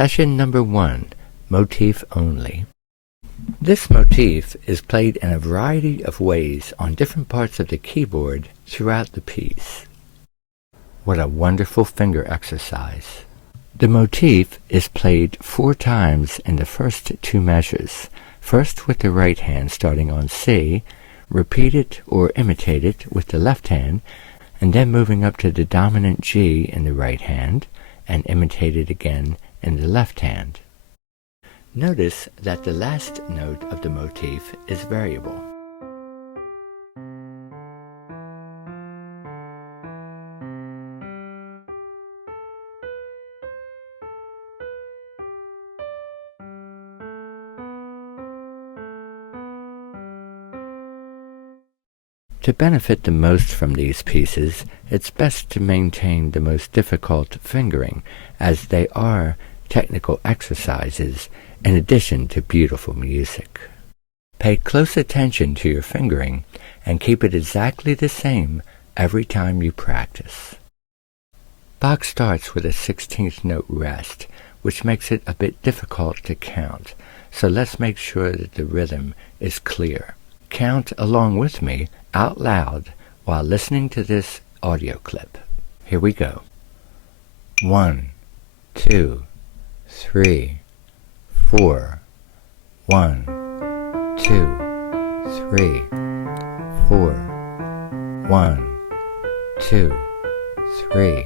Session number 1, Motif Only. This motif is played in a variety of ways on different parts of the keyboard throughout the piece. What a wonderful finger exercise. The motif is played 4 times in the first 2 measures, first with the right hand starting on C, repeat it or imitate it with the left hand, and then moving up to the dominant G in the right hand, and imitate it again in the left hand. Notice that the last note of the motif is variable. To benefit the most from these pieces, it's best to maintain the most difficult fingering, as they are technical exercises in addition to beautiful music. Pay close attention to your fingering and keep it exactly the same every time you practice. Bach starts with a 16th note rest, which makes it a bit difficult to count, so let's make sure that the rhythm is clear. Count along with me out loud while listening to this audio clip. Here we go. 1, 2, 3, 4. 1, 2, 3, 4. 1, 2, 3,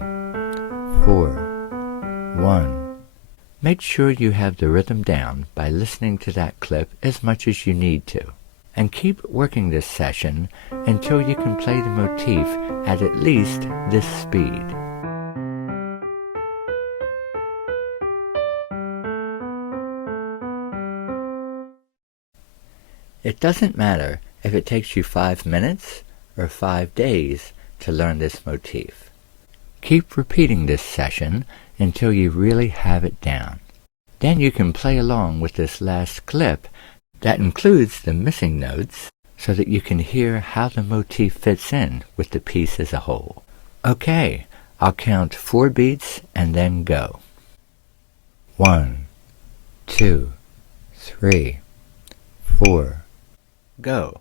4. 1. Make sure you have the rhythm down by listening to that clip as much as you need to. And keep working this session until you can play the motif at least this speed. It doesn't matter if it takes you 5 minutes or 5 days to learn this motif. Keep repeating this session until you really have it down. Then you can play along with this last clip that includes the missing notes so that you can hear how the motif fits in with the piece as a whole. Okay, I'll count 4 beats and then go. 1, 2, 3, 4. Go.